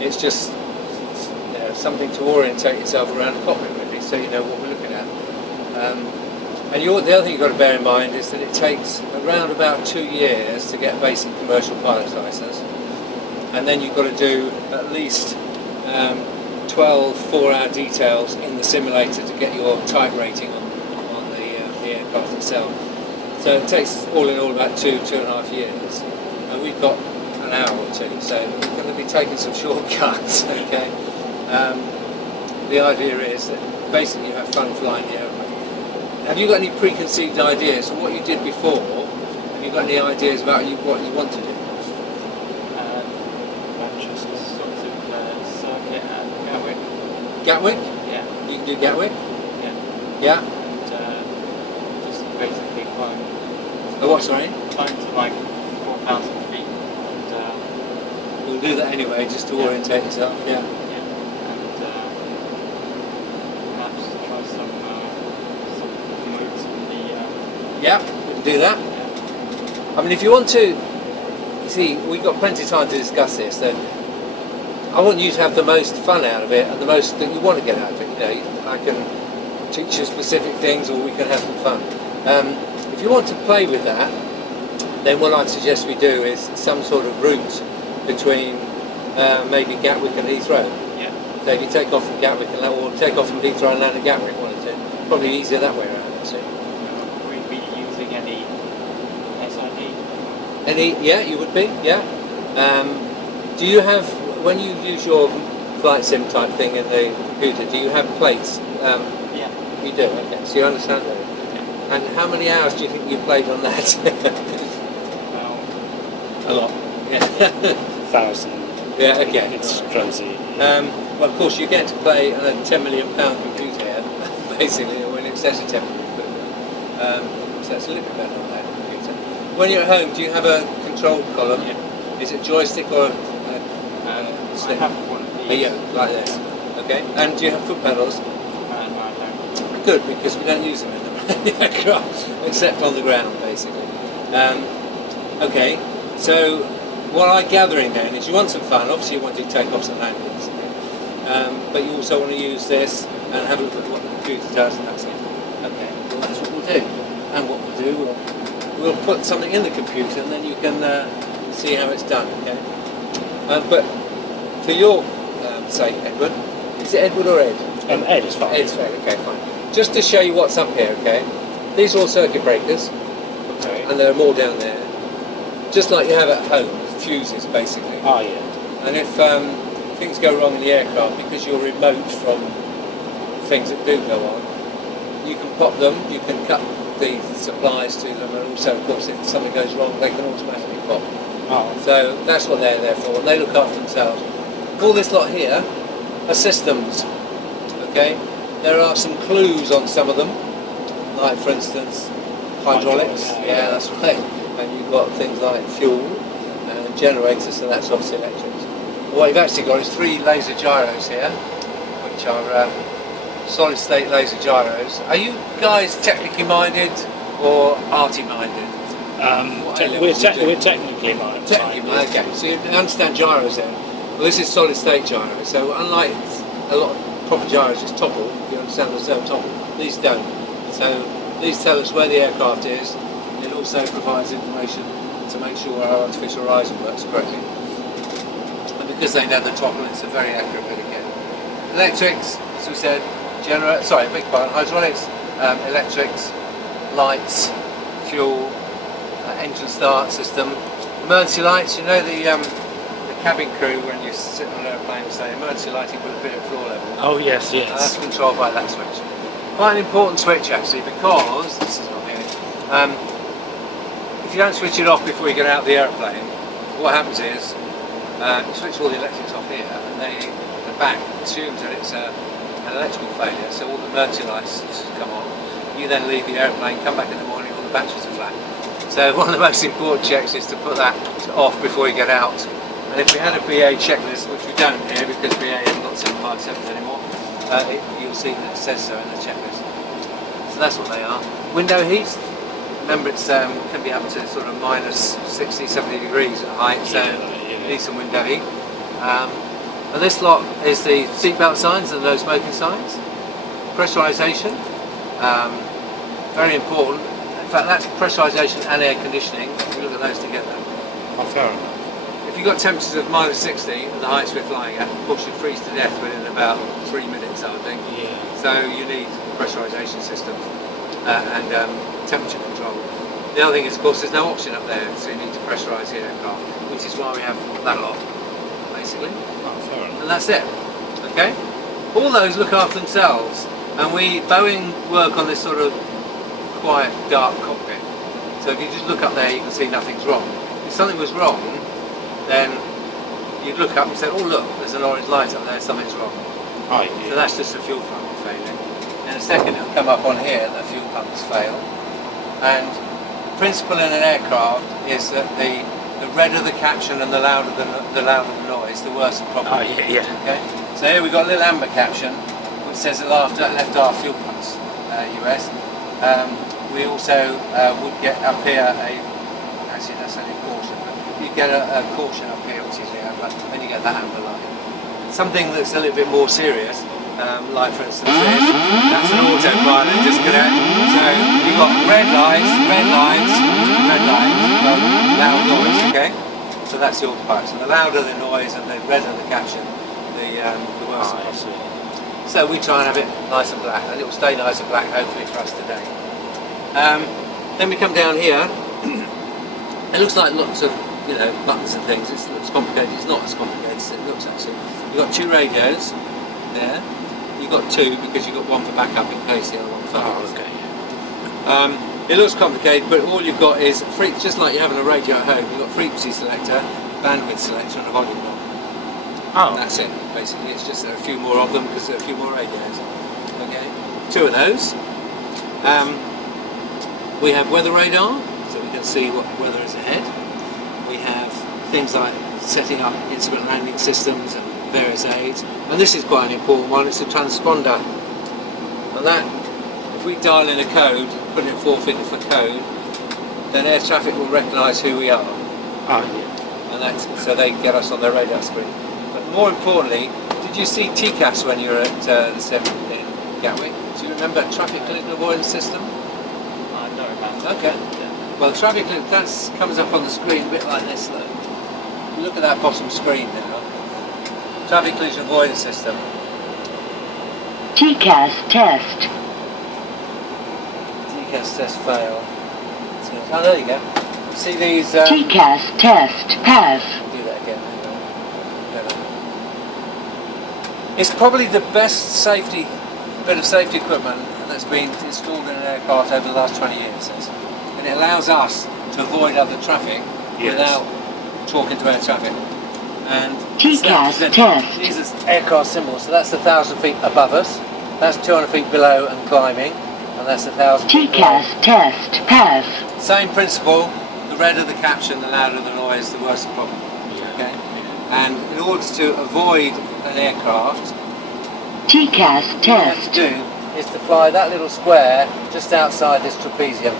It's just something to orientate yourself around the cockpit, really, so you know what we're looking at. And the other thing you've got to bear in mind is that it takes around about 2 years to get a basic commercial pilot's license, and then you've got to do at least 12 4-hour details in the simulator to get your type rating on the aircraft itself. So it takes all in all about 2.5 years, and we've got an hour or two, so we're going to be taking some shortcuts. Okay. The idea is that basically you have fun flying the airplane. Have you got any preconceived ideas of what you did before? Have you got any ideas about what you want to do? Manchester sort of circuit at Gatwick. Gatwick? Yeah. You can do Gatwick? Yeah. Yeah? And just basically climb. Oh, what, sorry? Climb to like 4,000 feet. And we'll do that anyway, just to orientate yourself. Yeah. Yeah, we can do that. I mean, if you want to, you see, we've got plenty of time to discuss this, then I want you to have the most fun out of it and the most that you want to get out of it. You know, I can teach you specific things or we can have some fun. If you want to play with that, then what I'd suggest we do is some sort of route between maybe Gatwick and Heathrow. Yeah. So if you take off from Gatwick or take off from Heathrow and land at Gatwick, one or two, probably easier that way around. So. Yeah, you would be, yeah. Do you have, when you use your flight sim type thing in the computer, do you have plates? Yeah. You do, okay, so you understand that. Yeah. And how many hours do you think you played on that? Well, a lot. Yeah. 1,000. Yeah, okay. It's crazy. Well, of course, you get to play on a £10 million computer here, basically, or in excess of 10 million. So that's a little bit better on that. When you're at home, do you have a control column? Yeah. Is it joystick or stick? I have one of these. Yeah, like this. Okay. And do you have foot pedals? No, I don't. Good, because we don't use them in the aircraft, except on the ground, basically. Okay. So what I'm gathering then is you want some fun. Obviously, you want to do takeoffs and landings, but you also want to use this and have a look at what the computer does, and that's it. Okay. Well, that's what we'll do. And what we'll do. We'll put something in the computer and then you can see how it's done, okay? But for your sake, Edward, is it Edward or Ed? Ed is fine. Ed's fine, okay, fine. Just to show you what's up here, okay? These are all circuit breakers, Okay. and there are more down there. Just like you have at home, fuses, basically. Oh, yeah. And if things go wrong in the aircraft, because you're remote from things that do go on, you can pop them, you can cut the supplies to them, and also of course if something goes wrong they can automatically pop. Oh. So that's what they're there for, and they look after themselves. All this lot here are systems, okay? There are some clues on some of them, like for instance hydraulics, yeah, that's right, and you've got things like fuel and generators, so that's obviously electrics. What you've actually got is 3 laser gyros here, which are solid state laser gyros. Are you guys technically minded or arty minded? We're technically minded. Technically minded, okay. So you understand gyros then. Well, this is solid state gyro, so unlike a lot of proper gyros just topple, you understand there's no topple, these don't. So these tell us where the aircraft is. It also provides information to make sure our artificial horizon works correctly. And because they know the topple, it's a very accurate bit again. Electrics, as we said, hydraulics, electrics, lights, fuel, engine start system, emergency lights. You know the cabin crew when you sit on an airplane say emergency lighting with a bit of floor level. Oh yes, yes. That's controlled by that switch. Quite an important switch actually, because this is on here. If you don't switch it off before you get out of the airplane, what happens is you switch all the electrics off here, and the back assumes that it's an electrical failure, so all the emergency lights come on. You then leave the airplane, come back in the morning, all the batteries are flat. So one of the most important checks is to put that off before you get out. And if we had a BA checklist, which we don't here because BA hasn't got 757s anymore, you'll see that it says so in the checklist. So that's what they are. Window heat, remember it's can be up to sort of minus 60, 70 degrees at height, so you need some window heat. And this lot is the seatbelt signs and no smoking signs. Pressurisation, very important. In fact, that's pressurisation and air conditioning. We look at those together. Oh, fair enough. If you've got temperatures of -60 at the heights we're flying at, of course you freeze to death within about 3 minutes, I would think. Yeah. So you need pressurisation systems and temperature control. The other thing is, of course, there's no oxygen up there, so you need to pressurise the aircraft, which is why we have that lot, basically. Oh, fair enough. And that's it. Okay? All those look after themselves, and Boeing work on this sort of quiet, dark cockpit. So if you just look up there, you can see nothing's wrong. If something was wrong, then you'd look up and say, oh look, there's an orange light up there, something's wrong. Oh, yeah. So that's just a fuel pump failing. In a second it'll come up on here that fuel pumps fail. And the principle in an aircraft is that the redder the caption and the louder the noise, the worse the problem. Oh, yeah, yeah. Okay? So here we've got a little amber caption which says the left aft fuel pumps, US. We also would get up here actually that's only a caution, but you get a caution up here which is the amber, then you get that amber line. Something that's a little bit more serious, like for instance this, that's an autopilot disconnect. So you've got red lights, loud noise, okay? So that's the autopilot. So the louder the noise and the redder the caption, the worse the problem. So we try and have it nice and black, and it will stay nice and black hopefully for us today. Then we come down here. It looks like lots of buttons and things. It looks complicated. It's not as complicated as it looks actually. You've got 2 radios there. You've got 2 because you've got one for backup in case the other one fails. Oh, okay. It looks complicated, but all you've got is just like you have on a radio at home. You've got frequency selector, bandwidth selector, and a volume knob. Oh. And that's it. Basically, it's just there are a few more of them because there are a few more radios. Okay, 2 of those. We have weather radar, so we can see what weather is ahead. We have things like setting up instrument landing systems and various aids. And this is quite an important one, it's a transponder. And that, if we dial in a code, put in 4 figures for code, then air traffic will recognise who we are. Oh, yeah. And so they get us on their radar screen. But more importantly, did you see TCAS when you were at the 7 in Gatwick? Do you remember traffic collision avoidance system? I know about it. Okay. Yeah. Well, traffic that comes up on the screen a bit like this. Look at that bottom screen now. Traffic collision avoidance system. TCAS test. TCAS test fail. Oh, there you go. See these? TCAS test pass. Do that again. It's probably the best bit of safety equipment that's been installed in an aircraft over the last 20 years. And it allows us to avoid other traffic without talking to air traffic. And TCAS test. These are aircraft symbols, so that's 1,000 feet above us, that's 200 feet below and climbing, and that's 1,000 feet below. TCAS test pass. Same principle, the redder the caption, the louder the noise, the worse the problem. Okay? And in order to avoid an aircraft, TCAS what you test. have to do is to fly that little square just outside this trapezium.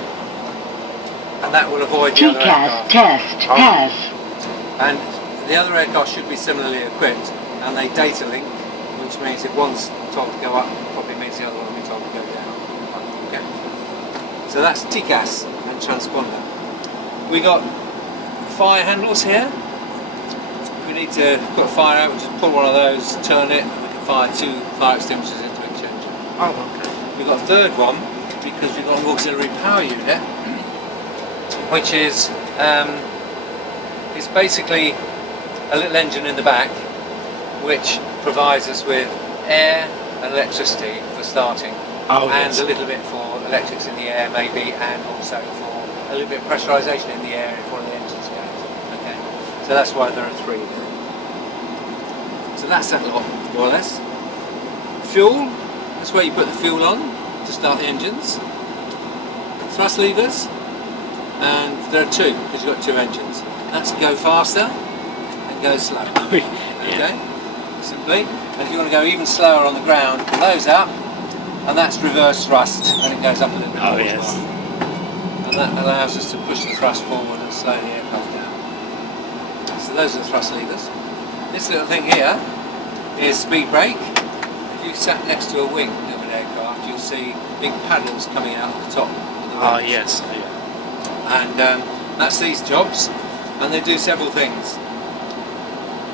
And that will avoid the other TCAS aircraft. test pass. And the other aircraft should be similarly equipped, and they data link, which means if one's told to go up, probably means the other one will be told to go down. Okay. So that's TCAS and transponder. We got fire handles here. If we need to put a fire out, we just pull one of those, turn it, and we can fire 2 fire extinguishers into each engine. Oh, okay. We've got a third one because we've got an auxiliary power unit, which is it's basically a little engine in the back which provides us with air and electricity for starting, Oh, and yes. a little bit for electrics in the air maybe, and also for a little bit of pressurisation in the air if one of the engines goes. Okay, so that's why there are 3 there. So that's that lot, more or less. Fuel, that's where you put the fuel on to start the engines. Thrust levers, and there are 2 because you've got 2 engines. That's go faster and go slow. Okay, simply. And if you want to go even slower on the ground, pull those up, and that's reverse thrust, and it goes up a little bit more. Oh, yes. As well. And that allows us to push the thrust forward and slow the aircraft down. So those are the thrust levers. This little thing here is speed brake. If you sat next to a wing of an aircraft, you'll see big paddles coming out of the top of the Ah, wings. yes. Yeah. And that's these jobs, and they do several things.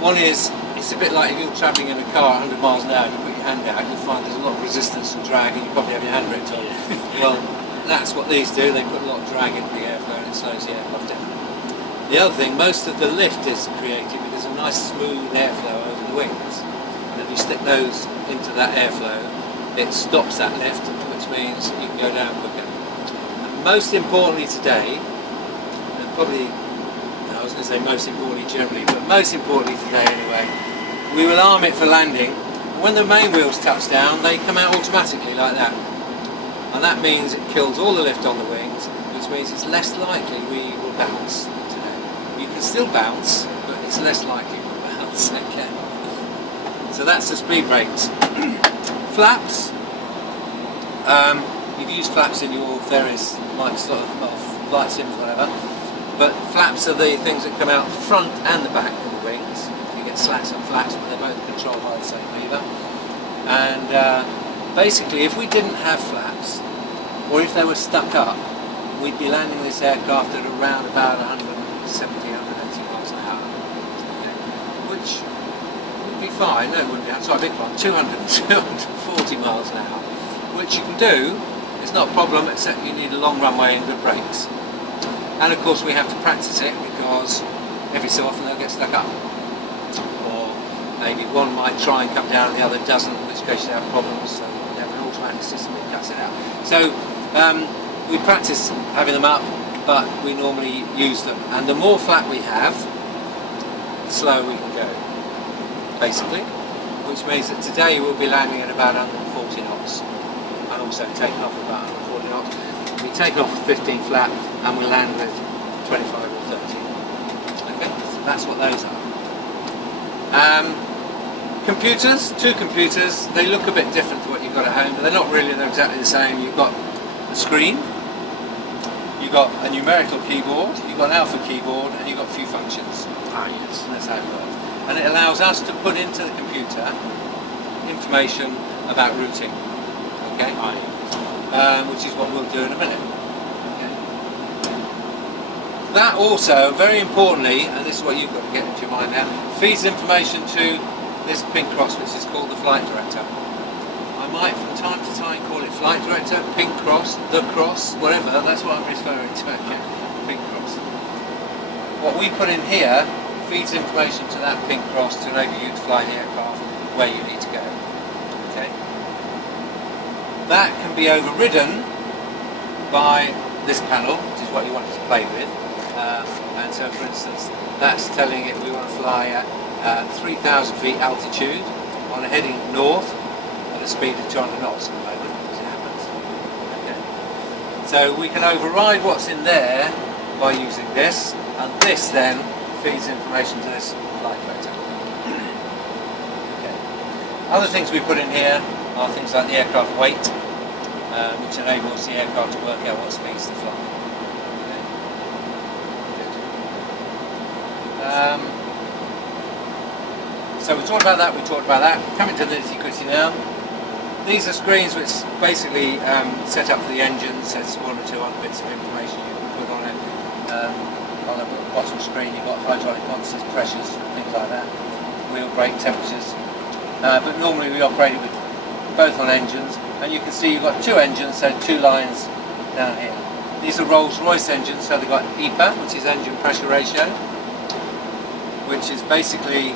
One is, it's a bit like if you're travelling in a car at 100 miles an hour and you put your hand out, you'll find there's a lot of resistance and drag, and you probably have your hand ripped off. Well, that's what these do. They put a lot of drag into the airflow and it slows the aircraft down. The other thing, most of the lift is created because of a nice smooth airflow over the wings. And if you stick those into that airflow, it stops that lift, which means you can go down quicker. And most importantly today, and probably, I was going to say most importantly generally, but most importantly today anyway, we will arm it for landing. When the main wheels touch down, they come out automatically like that. And that means it kills all the lift on the wings, which means it's less likely we will bounce today. You can still bounce, but it's less likely we'll bounce, okay? So that's the speed brakes. Flaps. You've used flaps in your various sort of flight sims, whatever. But flaps are the things that come out front and the back of the wings. You get slats and flaps, but they're both controlled by the same lever. And basically, if we didn't have flaps, or if they were stuck up, we'd be landing this aircraft at around about 170, 180 miles an hour, okay? Which would be fine. No, it wouldn't be. Sorry, big one. 200, 240 miles an hour, which you can do. It's not a problem, except you need a long runway and good brakes. And of course, we have to practice it because every so often they'll get stuck up, or maybe one might try and come down and the other doesn't, in which case you have problems. So we have an automatic system that cuts it out. So we practice having them up, but we normally use them. And the more flat we have, the slower we can go, basically. Which means that today we'll be landing at about 140 knots, and also taking off about 140 knots. We take off with 15 flat, and we land with 25 or 30. Okay, so that's what those are. Computers, two computers, they look a bit different to what you've got at home, but they're not really, they're exactly the same. You've got a screen, you've got a numerical keyboard, you've got an alpha keyboard, and you've got a few functions. Ah, yes. And that's how it works. And it allows us to put into the computer information about routing, okay? Ah, yeah. Which is what we'll do in a minute. Okay. That also, very importantly, and this is what you've got to get into your mind now, feeds information to this pink cross, which is called the flight director. I might from time to time call it flight director, pink cross, the cross, whatever, that's what I'm referring to, okay? Pink cross. What we put in here feeds information to that pink cross to enable you to fly the aircraft where you need to go. Okay? That can be overridden by this panel, which is what you want it to play with. And so, for instance, that's telling it we want to fly at 3,000 feet altitude on a heading north at a speed of 200 knots at the moment, as it happens. Okay. So we can override what's in there by using this, and this then feeds information to this flight director. Okay. Other things we put in here are things like the aircraft weight, which enables the aircraft to work out what speeds to fly. Okay. So we talked about that, Coming to the nitty-gritty now. These are screens which basically set up for the engine, says one or two other bits of information you can put on it. On the bottom screen you've got hydraulic constants, pressures, things like that, wheel brake temperatures. But normally we operate it with both on engines, and you can see you've got two engines, so two lines down here. These are Rolls-Royce engines, so they've got EPA, which is engine pressure ratio, which is basically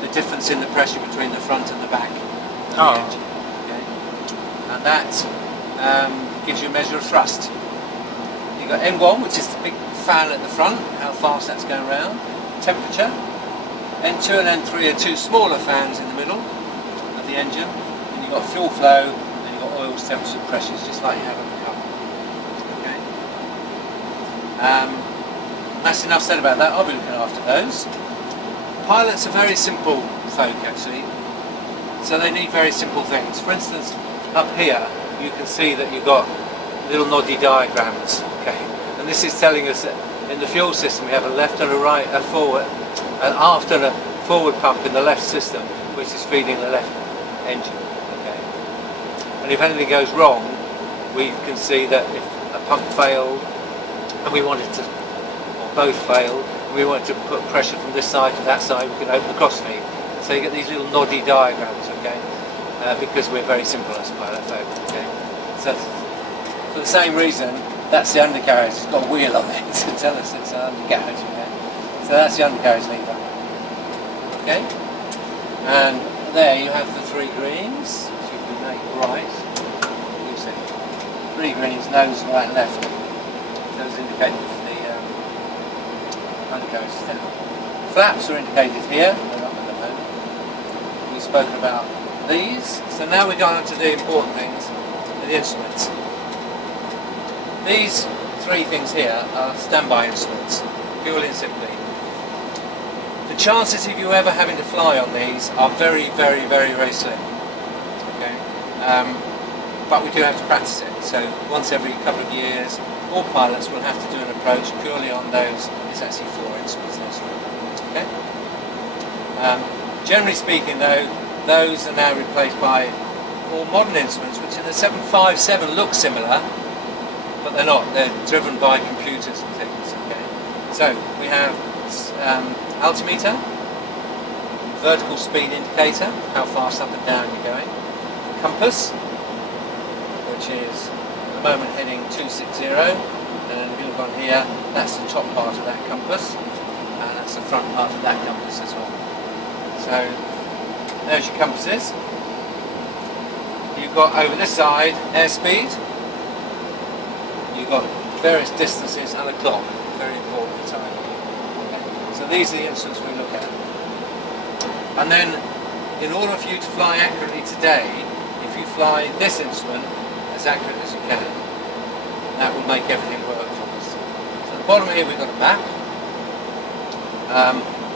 the difference in the pressure between the front and the back of the engine. Okay? And that gives you a measure of thrust. You've got N1, which is the big fan at the front, how fast that's going around, temperature. N2 and N3 are two smaller fans in the middle of the engine, and you've got fuel flow, and you've got oils, temperature, pressures, just like you have on the car. Okay? That's enough said about that. I'll be looking after those. Pilots are very simple folk, actually, so they need very simple things. For instance, up here you can see that you've got little noddy diagrams, okay? And this is telling us that in the fuel system we have a left and a right, a forward, an aft and a forward pump in the left system, which is feeding the left engine. Okay. And if anything goes wrong, we can see that if a pump failed and we wanted to, or both failed, and we wanted to put pressure from this side to that side, we can open the crossfeed. So you get these little noddy diagrams, okay? Because we're very simple as pilot folk, okay? So for the same reason, that's the undercarriage. It's got a wheel on it to tell us it's an undercarriage, okay? So that's the undercarriage lever, okay? And there you have the three greens, which you can make right. You see, three greens, nose, right and left. Those indicate the undercarriage system. Flaps are indicated here. They're up at the moment. We've spoken about these. So now we're going on to the important things, the instruments. These three things here are standby instruments, purely and simply. The chances of you ever having to fly on these are very, very, very, very slim. Okay, but we do have to practice it. So once every couple of years, all pilots will have to do an approach purely on those. It's actually 4 instruments. Okay. Generally speaking, though, those are now replaced by more modern instruments, which in the 757 look similar, but they're not. They're driven by computers and things. Okay. So we have altimeter, vertical speed indicator, how fast up and down you're going, compass, which is at the moment heading 260, and if you look on here, that's the top part of that compass, and that's the front part of that compass as well. So there's your compasses. You've got over this side airspeed, you've got various distances and a clock, very important for time. So these are the instruments we look at. And then, in order for you to fly accurately today, if you fly this instrument as accurate as you can, that will make everything work for us. So at the bottom here we've got a map.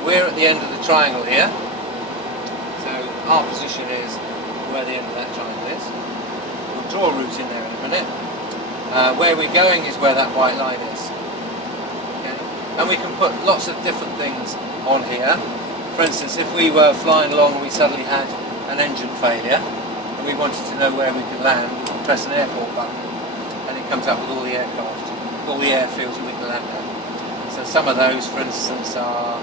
We're at the end of the triangle here. So our position is where the end of that triangle is. We'll draw a route in there in a minute. Where we're going is where that white line is. And we can put lots of different things on here. For instance, if we were flying along and we suddenly had an engine failure and we wanted to know where we could land, we can press an airport button and it comes up with all the aircraft, all the airfields that we can land at. So some of those, for instance, are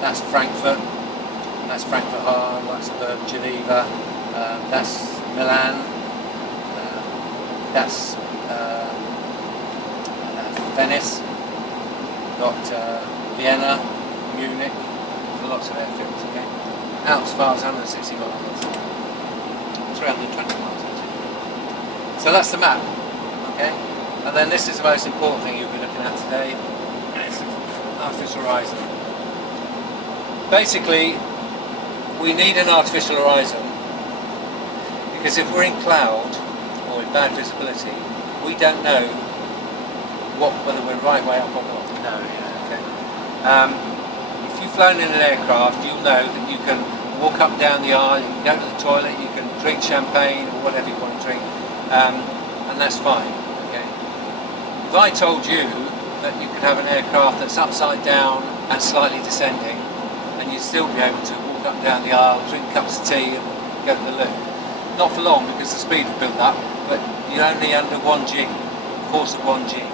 that's Frankfurt Hahn, Luxembourg, Geneva, that's Milan, that's Venice. Got Vienna, Munich, lots of airfields, okay? Out as far as 160 miles, 320 miles actually. So that's the map, okay? And then this is the most important thing you'll be looking at today, artificial horizon. Basically, we need an artificial horizon because if we're in cloud or in bad visibility, we don't know whether we're right way up or not. No, yeah, okay. If you've flown in an aircraft, you'll know that you can walk up and down the aisle, you can go to the toilet, you can drink champagne or whatever you want to drink, and that's fine. Okay. If I told you that you could have an aircraft that's upside down and slightly descending, and you'd still be able to walk up and down the aisle, drink cups of tea, and go to the loo, not for long because the speed will build up, but you're only under 1 G, force of 1 G.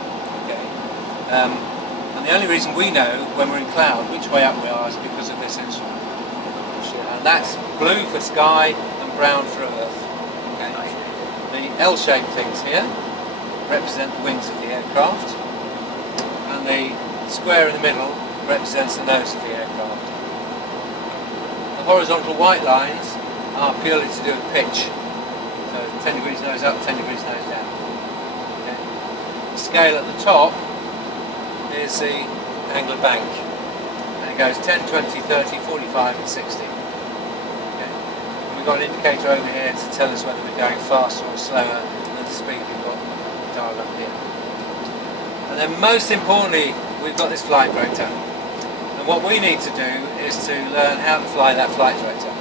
And the only reason we know when we're in cloud which way up we are is because of this instrument. And that's blue for sky and brown for earth. Okay. The L-shaped things here represent the wings of the aircraft, and the square in the middle represents the nose of the aircraft. The horizontal white lines are purely to do with pitch. So 10 degrees nose up, 10 degrees nose down. Okay. The scale at the top is the angle of bank, and it goes 10, 20, 30, 45 and 60. Okay. And we've got an indicator over here to tell us whether we're going faster or slower than the speed we've got dialed up here. And then most importantly, we've got this flight director, and what we need to do is to learn how to fly that flight director.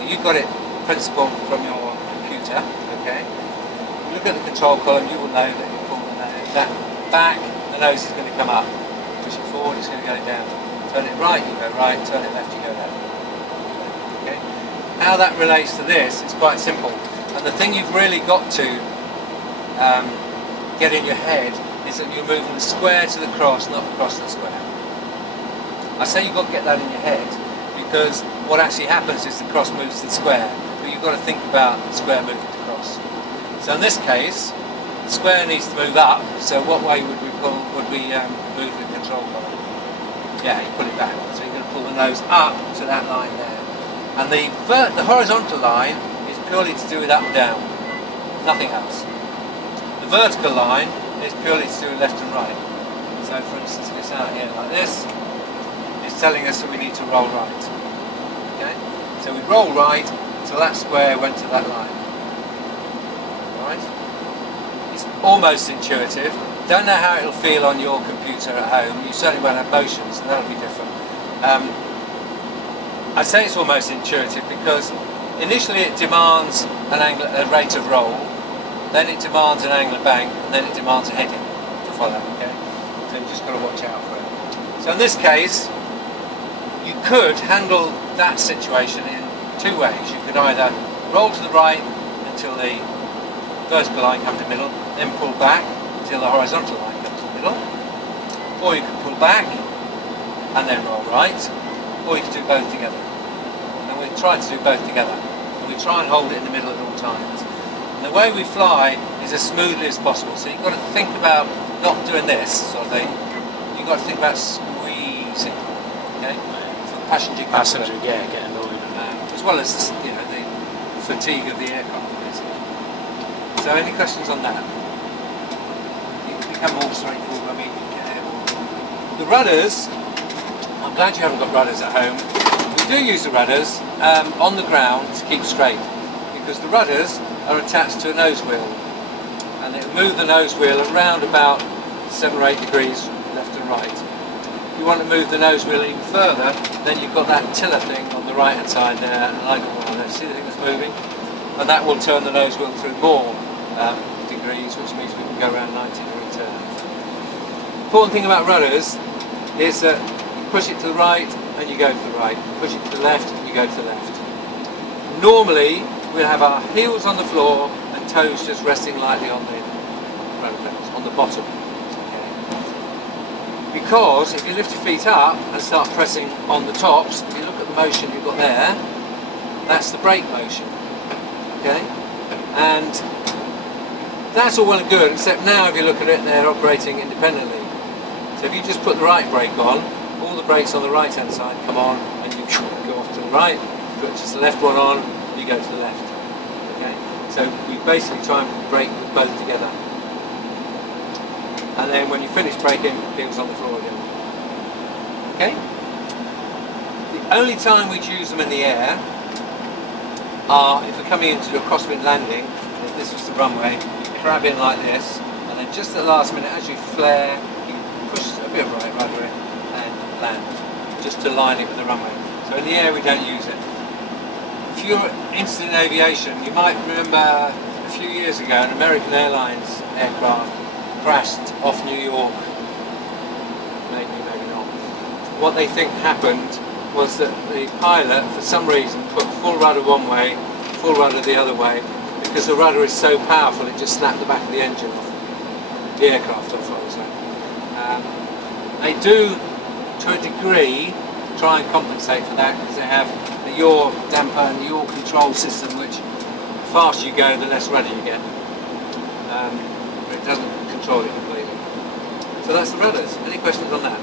Well, you've got it principled from your computer. Okay. Look at the control column, you will know that you pull that back, the nose is going to come up. Push it forward, it's going to go down. Turn it right, you go right. Turn it left, you go left. how that relates to this is quite simple. And the thing you've really got to get in your head is that you're moving the square to the cross, not the cross to the square. I say you've got to get that in your head because what actually happens is the cross moves to the square, but you've got to think about the square moving to the cross. So in this case, the square needs to move up. So what way would we move the control column? Yeah, you pull it back. So you're going to pull the nose up to that line there, and the horizontal line is purely to do with up and down, nothing else. The vertical line is purely to do with left and right. So for instance, if it's out here like this, it's telling us that we need to roll right. Okay? So we roll right until that square went to that line. Right? It's almost intuitive. Don't know how it'll feel on your computer at home. You certainly won't have motion, so that'll be different. I say it's almost intuitive because initially it demands a rate of roll, then it demands an angle of bank, and then it demands a heading to follow. Okay, so you've just got to watch out for it. So in this case, you could handle that situation in two ways. You could either roll to the right until the vertical line comes in the middle, then pull back until the horizontal line comes in the middle, or you could pull back and then roll right, or you could do both together. And we try to do both together, and we try and hold it in the middle at all times. And the way we fly is as smoothly as possible. So you've got to think about not doing this sort of thing. You've got to think about squeezing. Okay, for the passenger comfort. Yeah, get annoyed. As well as the fatigue of the aircraft. Basically. So any questions on that? It can become more straightforward when we get airborne. The rudders. I'm glad you haven't got rudders at home. We do use the rudders on the ground to keep straight, because the rudders are attached to a nose wheel, and it will move the nose wheel around about 7 or 8 degrees left and right. If you want to move the nose wheel even further, then you've got that tiller thing on the right hand side there, and I got one there. See the thing that's moving? And that will turn the nose wheel through more degrees, which means we can go around 90-degree turns. The important thing about rudders is that push it to the right and you go to the right. Push it to the left and you go to the left. Normally we'll have our heels on the floor and toes just resting lightly on the rudder pedals, on the bottom. Okay. Because if you lift your feet up and start pressing on the tops, if you look at the motion you've got there, that's the brake motion. Okay? And that's all well and good, except now if you look at it, they're operating independently. So if you just put the right brake on, all the brakes on the right hand side come on and you go off to the right, put just the left one on, you go to the left. Okay? So we basically try and brake with both together. And then when you finish braking, heels on the floor again. Okay? The only time we'd use them in the air are if we're coming into a crosswind landing. If this was the runway, you crab in like this, and then just at the last minute as you flare, you push a bit of right rudder in and land, just to line it with the runway. So in the air we don't use it. If you're interested in aviation, you might remember a few years ago an American Airlines aircraft crashed off New York. Maybe not. What they think happened was that the pilot, for some reason, put full rudder one way, full rudder the other way, because the rudder is so powerful it just snapped the back of the engine off. The aircraft off, I would say. They do, to a degree, try and compensate for that, because they have the yaw damper and the yaw control system, which the faster you go, the less rudder you get. But it doesn't control it completely. So that's the rudders. Any questions on that?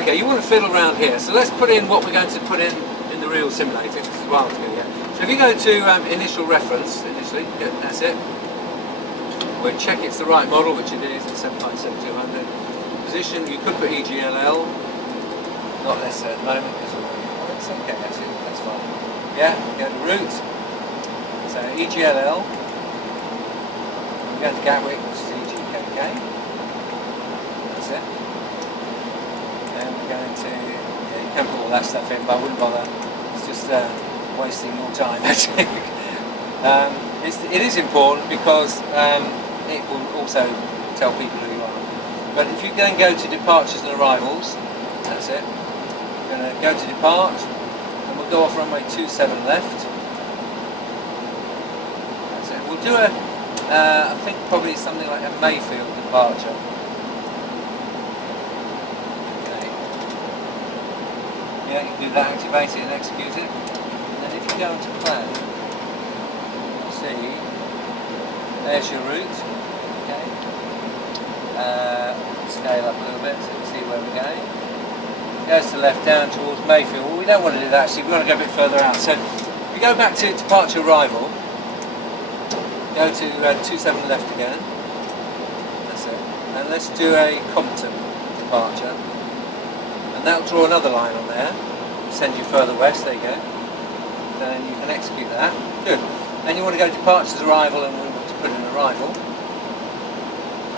Okay, you want to fiddle around here. So let's put in what we're going to put in the real simulator. This is a while to go yet. So if you go to initial reference, yeah, that's it. We'll check it's the right model, which it is, it's 757-200. Position, you could put EGLL, not necessary at the moment, because it's okay, that's fine. Yeah, go to route. So EGLL, we go to Gatwick, which is EGKK. That's it. And we're going to, yeah, you can put all that stuff in, but I wouldn't bother. It's just wasting your time, actually. It is important because it will also tell people who you are. But if you then go to departures and arrivals, that's it. We're going to go to depart, and we're we'll go off runway 27 left. That's it. We'll do a, I think probably something like a Mayfield departure. Okay. Yeah, you can do that, activate it and execute it. And then if you go into plan, you'll see, there's your route. Okay. Scale up a little bit so you can see where we're going. Goes to the left down towards Mayfield. Well, we don't want to do that actually, we want to go a bit further out. So if we go back to departure arrival, go to 27 left again. That's it. And let's do a Compton departure. And that'll draw another line on there. Send you further west, there you go. Then you can execute that. Good. Then you want to go departures arrival and we want to put in arrival.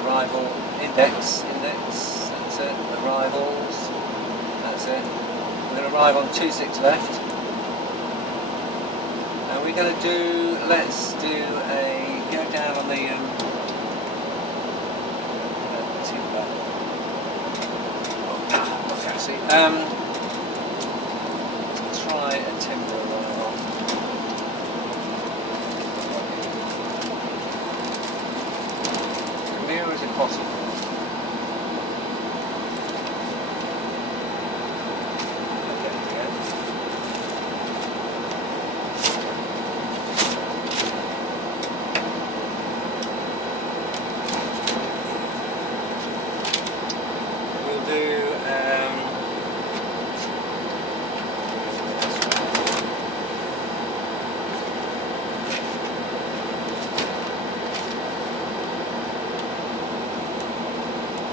Arrival index, that's it. Arrivals. That's it. We're going to arrive on 26 left. And we're going to do, let's do a, go down on the, okay, see, try a timber arrival. Near as possible.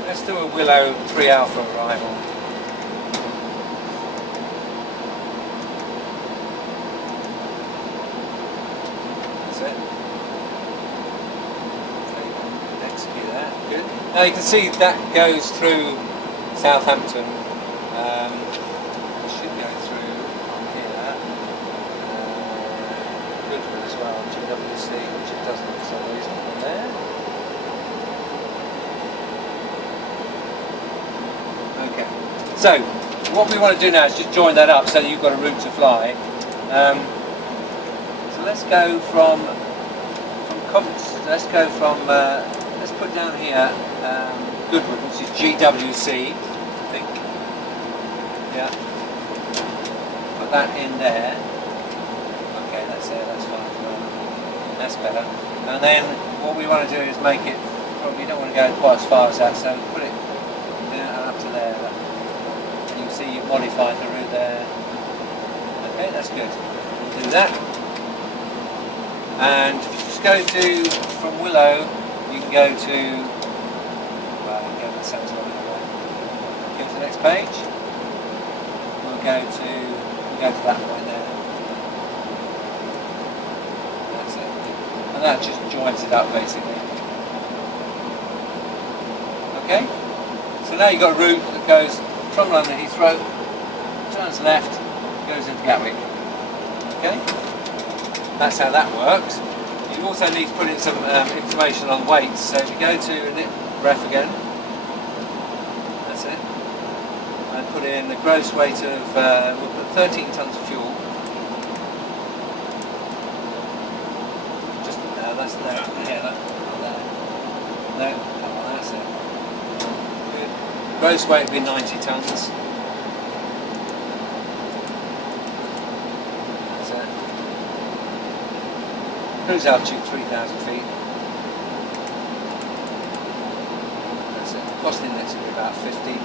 Let's do a Willow 3 Alpha arrival. That's it. Okay, execute that. Good. Now you can see that goes through Southampton. It should go through on here. Goodwood as well, GWC, which it doesn't for some reason on there. Okay, so what we want to do now is just join that up so that you've got a route to fly. So let's go let's put down here Goodwood, which is GWC, I think. Yeah. Put that in there. Okay, that's there, that's fine. That's better. And then what we want to do is make it, probably don't want to go quite as far as that, so put it up to there. And you see you've modified the route there. Okay, that's good. We'll do that. And if you just go to, from Willow, you can go to, well, you can go to the centre of it. Go to the next page. We'll go to that point there. That's it. And that just joins it up basically. Okay? So now you've got a route that goes from London Heathrow, turns left, goes into Gatwick. Okay? That's how that works. You also need to put in some information on weights. So if you go to ref again, that's it, and put in the gross weight of, we'll put 13 tonnes of fuel. Just that's there. Yeah, that there. No, come on, that's it. Good. Gross weight would be 90 tonnes. That's it. Cruise altitude 3,000 feet. That's it. Cost index will be about 50.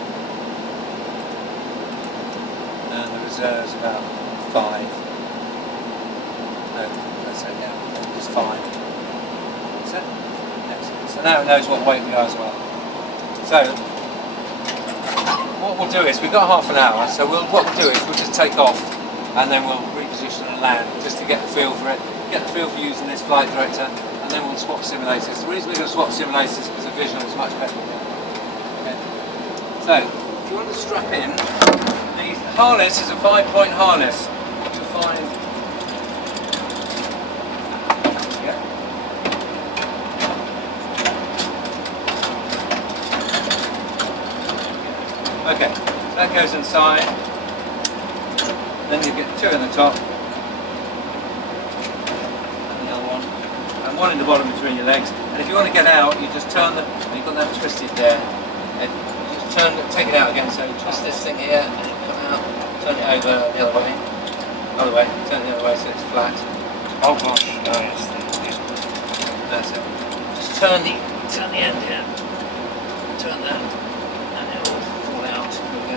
And the reserves about 5. No, that's it, yeah, just 5. That's it. Excellent. So now it knows what weight we are as well. So, what we'll do is, we've got half an hour, so what we'll do is we'll just take off and then we'll reposition and land just to get the feel for it. Get the feel for using this flight director, and then we'll swap simulators. The reason we're going to swap simulators is because the visual is much better. Okay. So, if you want to strap in, the harness is a 5-point harness to find. Yeah. Okay, so that goes inside. Then you get the two in the top, and the other one, and one in the bottom between your legs. And if you want to get out, you just turn the. You've got that twisted there. And you just take it out again. So you twist this thing here, and it come out. Turn it over the other way. Other way. Turn it the other way so it's flat. Oh gosh, oh yes. That's it. Just turn the end here. Turn that, and it will fall out. There we go.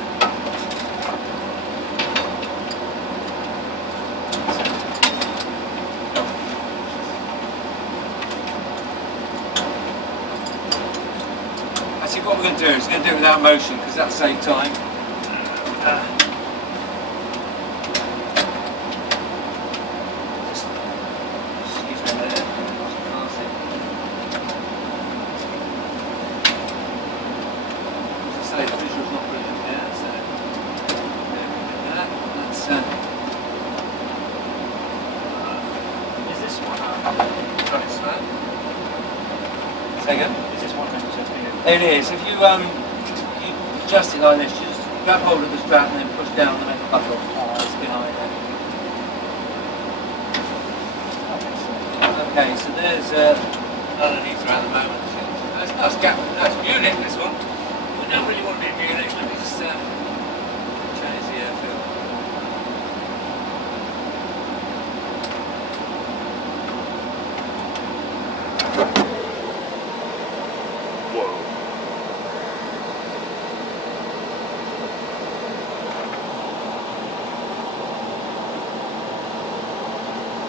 Actually, what we're going to do is we're going to do it without motion because that'll save time. Excuse me a minute. The visual's not brilliant here, so there we go. That's Is this one? try it slow. Say again? Is this 100% bigger? It is. If you adjust it like this, you just grab hold of the strap and then push down the metal buckle that's behind it. Okay, so there's underneath her at the moment. That's gap. That's unit this one.